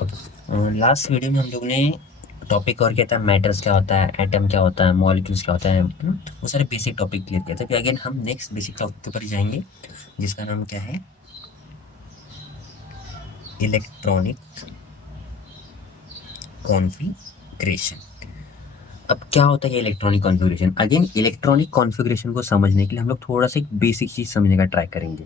Last video में हम लोग ने टॉपिक और किया था, मैटर्स क्या होता है, एटम क्या होता है, मॉलिक्यूल्स क्या होता है, वो सारे बेसिक टॉपिक क्लियर किया था। फिर अगेन हम नेक्स्ट बेसिक टॉपिक के ऊपर जाएंगे, जिसका नाम क्या है, इलेक्ट्रॉनिक कॉन्फ़िगरेशन। अब क्या होता है ये electronic configuration? Again electronic configuration को समझने के लिए हम लोग थोड़ा सा एक बेसिक चीज़ समझने का ट्राई करेंगे।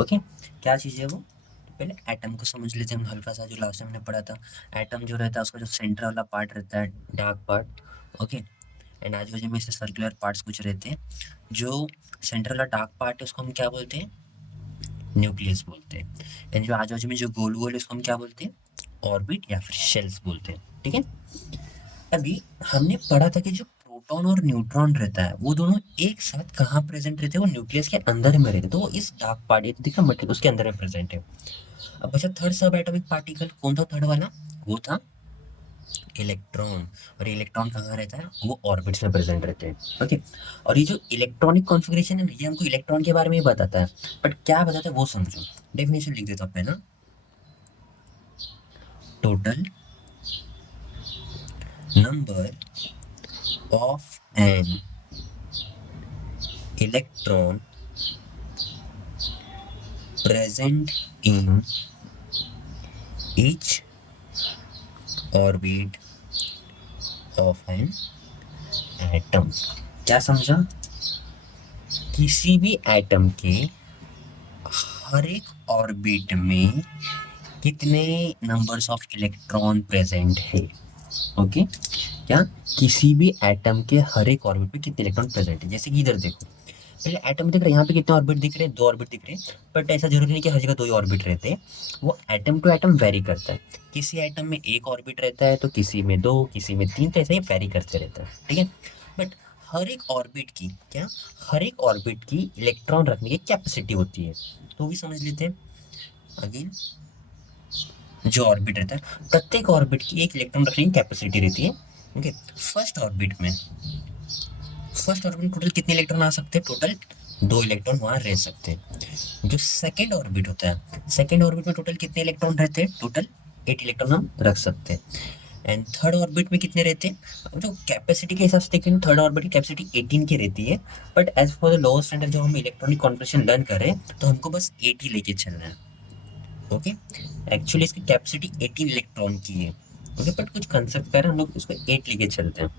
ओके, क्या चीज़ है वो? तो पहले एटम को समझ लेते हैं हम हल्का सा, जो लास्ट टाइम हमने पढ़ा था। एटम जो रहता है उसका जो सेंटर वाला पार्ट रहता है, डार्क पार्ट। ओके, एंड आजू बाजू में से सर्कुलर पार्ट्स कुछ रहते हैं। जो सेंटर वाला डार्क पार्ट है उसको हम क्या बोलते हैं? न्यूक्लियस बोलते हैं। एंड जो आजू बाजू में जो गोल गोल है उसको हम क्या बोलते हैं? ऑर्बिट या फिर शेल्स बोलते हैं। ठीक है, अभी हमने पढ़ा था कि जो प्रोटॉन और न्यूट्रॉन रहता है वो दोनों एक साथ कहाँ प्रेजेंट रहते हैं? वो न्यूक्लियस के अंदर में रहते हैं। तो वो इस डार्क पार्ट, ये तो दिख रहा मटेरियल, उसके अंदर में प्रेजेंट है। अब बचा थर्ड सब एटॉमिक पार्टिकल, कौन था थर्ड वाला? वो था इलेक्ट्रॉन। और इलेक्ट्रॉन कहाँ रहता है? वो ऑर्बिट्स में प्रेजेंट रहते हैं। ओके, और ये जो इलेक्ट्रॉनिक कॉन्फ़िगरेशन है ना, ये हमको इलेक्ट्रॉन के बारे में ही बताता है, बट क्या बताता है वो समझो। डेफिनेशन लिख देता हूँ पहला, total number of an electron present in each orbit of an atom। क्या समझा? किसी भी एटम के हर एक ऑर्बिट में कितने नंबर्स ऑफ इलेक्ट्रॉन प्रेजेंट है? ओके, क्या किसी भी एटम के हर एक ऑर्बिट में कितने इलेक्ट्रॉन प्रेजेंट है? जैसे कि इधर देखो, पहले एटम दिख रहा है, यहाँ पे कितने ऑर्बिट दिख रहे हैं? दो ऑर्बिट दिख रहे हैं। बट ऐसा जरूरी नहीं कि हर जगह दो ही ऑर्बिट रहते हैं। वो एटम टू एटम वेरी करता है। किसी एटम में एक ऑर्बिट रहता है तो किसी में दो, किसी में तीन, तो ऐसा ही वेरी करते रहता है। ठीक है, बट हर एक ऑर्बिट की क्या, हर एक ऑर्बिट की इलेक्ट्रॉन रखने की कैपेसिटी होती है। तो भी समझ लेते हैं। अगेन, जो ऑर्बिट रहता है, प्रत्येक ऑर्बिट की एक इलेक्ट्रॉन रखने की कैपेसिटी रहती है। ओके, फर्स्ट ऑर्बिट में टोटल कितने इलेक्ट्रॉन आ सकते हैं? टोटल दो इलेक्ट्रॉन वहां रह सकते हैं। जो सेकेंड ऑर्बिट होता है, सेकेंड ऑर्बिट में टोटल कितने इलेक्ट्रॉन रहते हैं? टोटल 8 इलेक्ट्रॉन हम रख सकते हैं। एंड थर्ड ऑर्बिट में कितने रहते हैं? अब जो कैपेसिटी के हिसाब से देखें, थर्ड ऑर्बिट की कैपेसिटी 18 की रहती है। But as for the lower standard जो हम इलेक्ट्रॉनिक कॉन्फ़िगरेशन लर्न कर रहे हैं, तो हमको बस 8 ही लेके चलना है। ओके, एक्चुअली इसकी कैपेसिटी 18 इलेक्ट्रॉन की है। ओके, बट कुछ कंसेप्ट कर हम लोग इसको 8 लेके चलते हैं।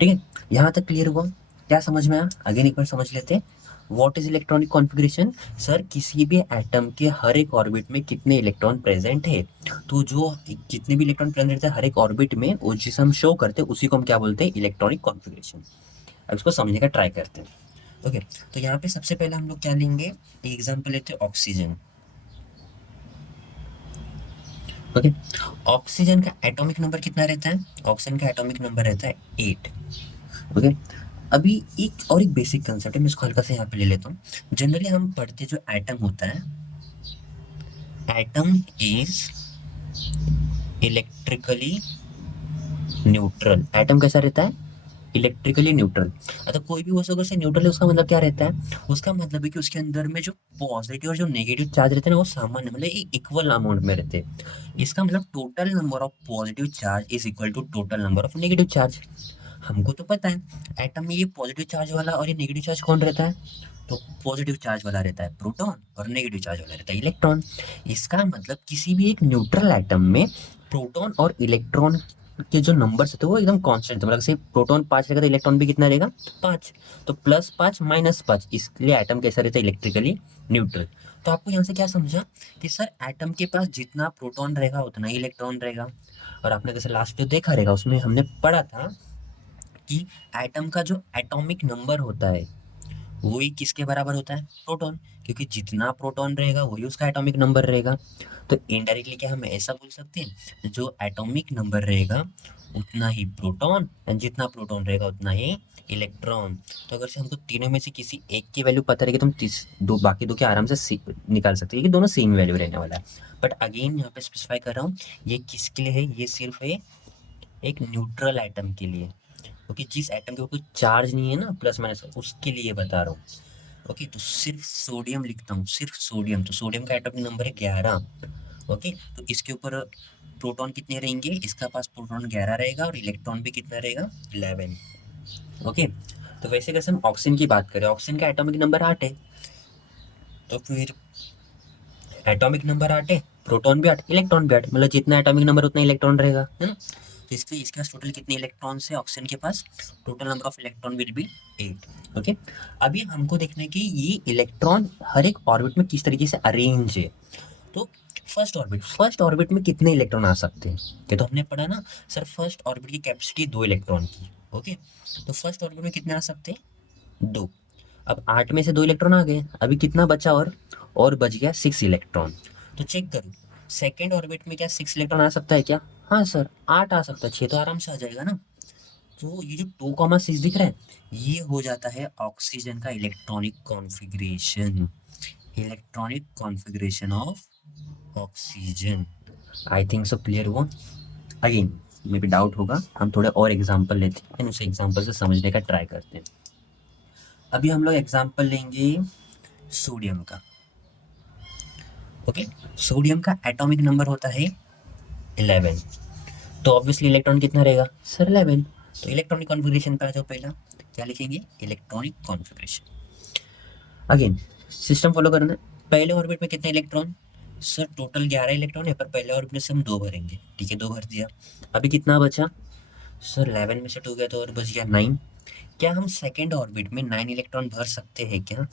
ठीक है, यहाँ तक क्लियर हुआ? क्या समझ में आया? अगेन एक बार समझ लेते हैं। What is electronic configuration? Sir, किसी भी एटम के हर एक ऑर्बिट में कितने इलेक्ट्रॉन प्रेजेंट है? तो जो जितने भी इलेक्ट्रॉन प्रेजेंट रहते हैं हर एक ऑर्बिट में, वो जिसे हम शो करते हैं उसी को हम क्या बोलते हैं? Electronic configuration. अब इसको समझने का ट्राई करते हैं। ओके, तो यहाँ पे सबसे पहले हम लोग क्या लेंगे? एक एग्जाम्पल लेते हैं, ऑक्सीजन। ओके, ऑक्सीजन का एटॉमिक नंबर कितना रहता है? ऑक्सीजन का एटॉमिक नंबर रहता है 8। ओके, अभी एक और एक बेसिक कंसेप्ट है, मैं इसको हल्का से यहाँ पे ले लेता हूँ। जनरली हम पढ़ते जो एटम होता है, atom is electrically neutral. Atom कैसा रहता है? Electrically neutral. अतः कोई भी वस्तु अगर से न्यूट्रल है, उसका मतलब क्या रहता है? उसका मतलब है कि उसके अंदर में जो पॉजिटिव और जो नेगेटिव चार्ज रहते हैं ना, वो सामान्य मतलब इक्वल अमाउंट में रहते हैं। इसका मतलब total number of positive charge is equal to total number of negative charge. हमको तो पता है एटम में ये पॉजिटिव चार्ज वाला और ये नेगेटिव चार्ज कौन रहता है? तो पॉजिटिव चार्ज वाला रहता है प्रोटॉन, और नेगेटिव चार्ज वाला रहता है इलेक्ट्रॉन। इसका मतलब किसी भी एक न्यूट्रल एटम में प्रोटॉन और इलेक्ट्रॉन के जो नंबर्स होते हैं वो एकदम कांस्टेंट, मतलब जैसे प्रोटॉन 5 रहेगा तो इलेक्ट्रॉन भी कितना रहेगा? 5। तो +5 - 5, इसलिए एटम कैसा रहता है? Electrically neutral. तो आपको यहाँ से क्या समझा कि सर एटम के पास जितना प्रोटॉन रहेगा उतना ही इलेक्ट्रॉन रहेगा। और आपने जैसे लास्ट जो देखा रहेगा उसमें हमने पढ़ा था कि एटम का जो एटॉमिक नंबर होता है वही किसके बराबर होता है? प्रोटॉन। क्योंकि जितना प्रोटॉन रहेगा वही उसका एटॉमिक नंबर रहेगा। तो इनडायरेक्टली क्या हम ऐसा बोल सकते हैं, जो एटॉमिक नंबर रहेगा उतना ही प्रोटॉन, एंड जितना प्रोटॉन रहेगा उतना ही इलेक्ट्रॉन। तो अगर से हमको तीनों में से किसी एक की वैल्यू पता रहेगी तो हम दो बाकी दो के आराम से निकाल सकते हैं कि दोनों सेम वैल्यू रहने वाला है। बट अगेन यहाँ पे स्पेसिफाई कर रहा हूँ, ये किसके लिए है? ये सिर्फ है एक न्यूट्रल एटम के लिए। क्योंकि जिस एटम के ऊपर कोई चार्ज नहीं है ना, प्लस माइनस, उसके लिए बता रहा हूँ। ओके, तो सिर्फ सोडियम लिखता हूँ, सिर्फ सोडियम। तो सोडियम का एटॉमिक नंबर है 11। ओके, तो इसके ऊपर प्रोटॉन कितने रहेंगे, इसका पास प्रोटॉन 11 रहेगा और इलेक्ट्रॉन भी कितना रहेगा 11। ओके, तो वैसे कैसे हम ऑक्सीजन की बात करें, ऑक्सीजन का एटॉमिक नंबर 8 है, तो फिर एटॉमिक नंबर 8 है, प्रोटॉन भी 8, इलेक्ट्रॉन भी 8, मतलब जितना एटॉमिक नंबर उतना इलेक्ट्रॉन रहेगा, है ना। तो इसलिए इसके पास टोटल कितने इलेक्ट्रॉन है ऑक्सीजन के पास, total number of electron will be 8। Okay, अभी हमको देखना है कि ये इलेक्ट्रॉन हर एक ऑर्बिट में किस तरीके से अरेंज है। तो फर्स्ट ऑर्बिट में कितने इलेक्ट्रॉन आ सकते हैं, ये तो हमने पढ़ा ना सर, फर्स्ट ऑर्बिट की कैपेसिटी 2 इलेक्ट्रॉन की। ओके, तो फर्स्ट ऑर्बिट में कितने आ सकते हैं, 2। अब 8 में से 2 इलेक्ट्रॉन आ गए, अभी कितना बचा और बच गया 6 इलेक्ट्रॉन। तो चेक करो सेकेंड ऑर्बिट में क्या 6 इलेक्ट्रॉन आ सकता है क्या, हाँ सर 8 आ सकता है, 6 तो आराम से आ जाएगा ना। तो ये जो 2,6 दिख रहा है, ये हो जाता है ऑक्सीजन का electronic configuration of oxygen. I think so clear हुआ। अगेन मे बी डाउट होगा, हम थोड़े और एग्जाम्पल लेते हैं एंड उस एग्जाम्पल से समझने का ट्राई करते हैं। अभी हम लोग एग्जाम्पल लेंगे सोडियम का। ओके, सोडियम का एटॉमिक नंबर होता है 11, तो ऑब्वियसली इलेक्ट्रॉन कितना रहेगा सर 11। तो इलेक्ट्रॉनिक कॉन्फ़िगरेशन पे आ जाओ, पहला क्या लिखेंगे, electronic configuration. Again system follow करना है, पहले ऑर्बिट में कितने इलेक्ट्रॉन, सर टोटल 11 इलेक्ट्रॉन है, पर पहले ऑर्बिट में से हम 2 भरेंगे, ठीक है 2 भर दिया। अभी कितना बचा, सर 11 में से 2 गया तो और बच गया 9। क्या हम सेकेंड ऑर्बिट में 9 इलेक्ट्रॉन भर सकते हैं क्या,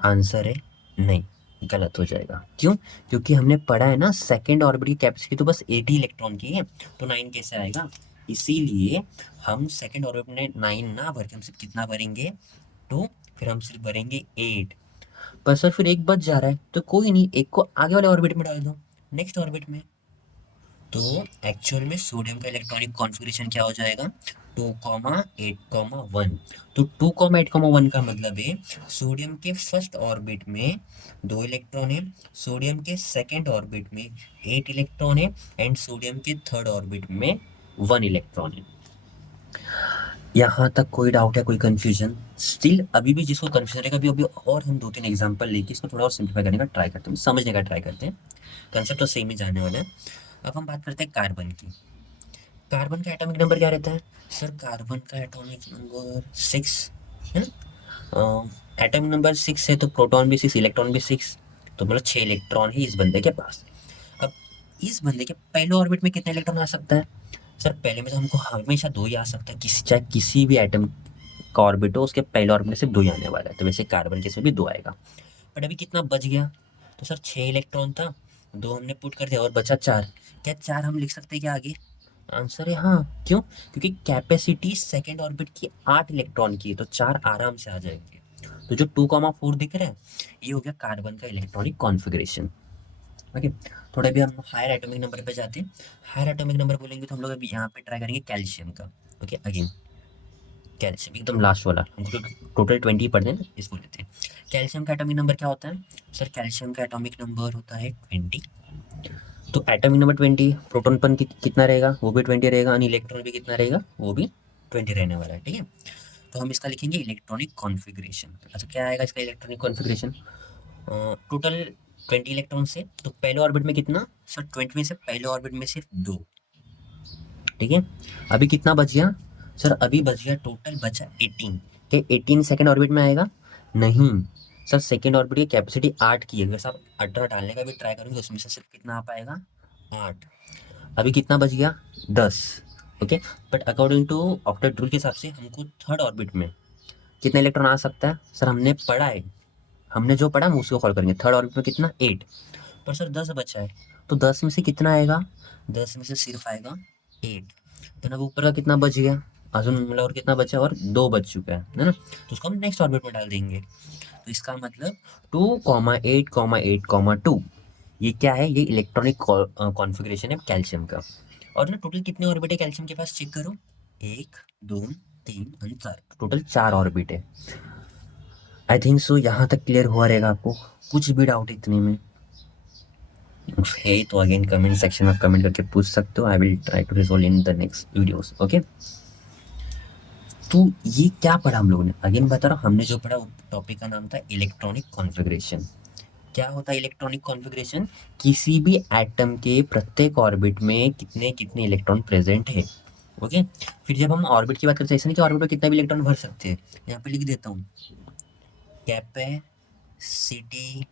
आंसर है नहीं, गलत हो जाएगा। क्यों, क्योंकि हमने पढ़ा है ना सेकेंड ऑर्बिट की कैपेसिटी तो बस 8 ही इलेक्ट्रॉन की है, तो 9 कैसे आएगा। इसीलिए हम सेकेंड ऑर्बिट में 9 ना भर के हम सिर्फ कितना भरेंगे 2, फिर हम सिर्फ भरेंगे 8। पर सर फिर एक बच जा रहा है, तो कोई नहीं, एक को आगे वाले ऑर्बिट में डाल दो, नेक्स्ट ऑर्बिट में। तो एक्चुअल में सोडियम का इलेक्ट्रॉनिक कॉन्फ़िगरेशन क्या हो जाएगा, 2,8,1। तो 2,8,1 का मतलब है सोडियम के फर्स्ट ऑर्बिट में 2 इलेक्ट्रॉन है, सोडियम के सेकंड ऑर्बिट में 8 इलेक्ट्रॉन है एंड सोडियम के थर्ड ऑर्बिट में 1 इलेक्ट्रॉन है। यहाँ तक कोई डाउट है, कोई कंफ्यूजन स्टिल, अभी भी जिसको कंफ्यूजन रहेगा, अभी अभी और हम 2-3 एग्जांपल लेके इसको थोड़ा और सिंप्लीफाई करने का ट्राई करते हैं, समझने का ट्राई करते हैं, कंसेप्ट तो सेम ही जाने वाला है। अब हम बात करते हैं कार्बन की। कार्बन का एटॉमिक नंबर क्या रहता है, सर कार्बन का एटॉमिक नंबर 6 है ना। एटॉमिक नंबर 6 है तो प्रोटॉन भी 6, इलेक्ट्रॉन भी 6, तो मतलब 6 इलेक्ट्रॉन ही इस बंदे के पास। अब इस बंदे के पहले ऑर्बिट में कितने इलेक्ट्रॉन आ सकता है, सर पहले में तो हमको हमेशा 2 ही आ सकता है, चाहे किसी भी एटम का ऑर्बिट हो उसके पहले ऑर्बिट में सिर्फ 2 ही आने वाला है, तो वैसे कार्बन के इसमें भी 2 आएगा। बट अभी कितना बच गया, तो सर 6 इलेक्ट्रॉन था, 2 हमने पुट कर दिया और बचा 4। क्या 4 हम लिख सकते हैं क्या आगे, आंसर है हाँ। क्यों, क्योंकि कैपेसिटी सेकेंड ऑर्बिट की 8 इलेक्ट्रॉन की है, तो 4 आराम से आ जाएंगे। तो जो 2,4 दिख रहा है ये हो गया कार्बन का इलेक्ट्रॉनिक कॉन्फ़िगरेशन। ओके, थोड़ा भी हम हायर एटॉमिक नंबर पे जाते हैं। हायर एटॉमिक नंबर बोलेंगे तो हम लोग अभी यहाँ पे ट्राई करेंगे कैल्शियम का। ओके, अगेन कैल्शियम एकदम लास्ट वाला, हमको टोटल 20 पढ़ते हैं ना, इसको लेते हैं। कैल्शियम का एटॉमिक नंबर क्या होता है, सर कैल्शियम का एटॉमिक नंबर होता है 20। तो एटॉमिक नंबर 20, प्रोटॉन पर कितना रहेगा, वो भी 20 रहेगा, और इलेक्ट्रॉन भी कितना रहेगा, वो भी 20 रहने वाला है, ठीक है। तो हम इसका लिखेंगे इलेक्ट्रॉनिक कॉन्फ़िगरेशन। अच्छा क्या आएगा इसका इलेक्ट्रॉनिक कॉन्फ़िगरेशन, टोटल 20 इलेक्ट्रॉन से, तो पहले ऑर्बिट में कितना, सर 20 में से पहले ऑर्बिट में सिर्फ 2, ठीक है। अभी कितना बच गया, सर अभी बच गया टोटल बचा 18, के 18 सेकेंड ऑर्बिट में आएगा, नहीं सर सेकेंड ऑर्बिट की कैपेसिटी 8 की है, अगर आप 18 डालने का भी ट्राई करोगे तो उसमें से सिर्फ कितना आ पाएगा 8। अभी कितना बच गया 10। Okay, but according to octet rule के हिसाब से हमको थर्ड ऑर्बिट में कितना इलेक्ट्रॉन आ सकता है, सर हमने पढ़ा है, हमने जो पढ़ा हम उसको कॉल करेंगे, थर्ड ऑर्बिट में कितना 8, पर सर 10 बचा है, तो 10 में से कितना आएगा, 10 में से सिर्फ आएगा 8। तो ना ऊपर का कितना बच गया, अजून मतलब और कितना बचा, और 2 बच चुका है ना, तो उसको हम नेक्स्ट ऑर्बिट में डाल देंगे। तो इसका मतलब 2,8,8,2 ये क्या है, ये इलेक्ट्रॉनिक कॉन्फ़िगरेशन है कैल्शियम का। और ना टोटल कितने ऑर्बिट है कैल्शियम के पास, चेक करो, 1 2 3 और 4, टोटल 4 ऑर्बिट है। आई थिंक सो यहाँ तक क्लियर हुआ रहेगा आपको, कुछ भी डाउट इतने में है तो अगेन कमेंट सेक्शन में कमेंट करके पूछ सकते हो, I will try to resolve in the next videos. Okay, तो ये क्या पढ़ा हम लोगों ने, अगेन बता रहा हूँ, हमने जो पढ़ा वो टॉपिक का नाम था इलेक्ट्रॉनिक कॉन्फ़िगरेशन। क्या होता है इलेक्ट्रॉनिक कॉन्फ़िगरेशन? किसी भी एटम के प्रत्येक ऑर्बिट में कितने कितने इलेक्ट्रॉन प्रेजेंट है। ओके, फिर जब हम ऑर्बिट की बात करते हैं, ऐसा नहीं कि ऑर्बिट में कितना भी इलेक्ट्रॉन भर सकते हैं। यहाँ पे लिख देता हूँ, capacity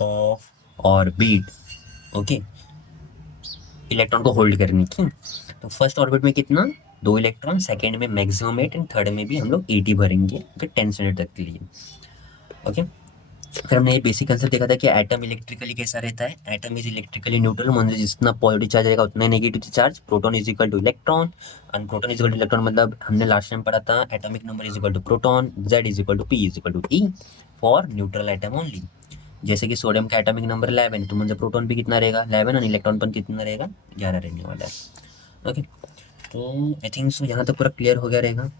of orbit. Okay, electron को होल्ड करने की। तो फर्स्ट ऑर्बिट में कितना, 2 इलेक्ट्रॉन, सेकेंड में मैक्सिमम 8 एंड थर्ड में भी हम लोग 80 भरेंगे, ओके, 10 स्टैंडर्ड तक के लिए। ओके, फिर हमने ये बेसिक कंसेप्ट देखा था कि एटम इलेक्ट्रिकली कैसा रहता है। एटम इज इलेक्ट्रिकली न्यूट्रल, मतलब जितना पॉजिटिव चार्ज रहेगा उतना negative charge. Proton is equal to electron, and proton is equal to electron, मतलब हमने लास्ट टाइम पढ़ा था atomic number is equal to proton, Z is equal to P is equal to E for neutral atom only. जैसे कि sodium का atomic number 11, तो मतलब proton भी कितना रहेगा 11, और इलेक्ट्रॉन पर कितना रहेगा 11 रहने वाला है। ओके, तो आई थिंक सो यहाँ तक पूरा क्लियर हो गया रहेगा।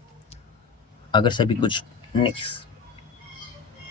अगर सभी कुछ नेक्स्ट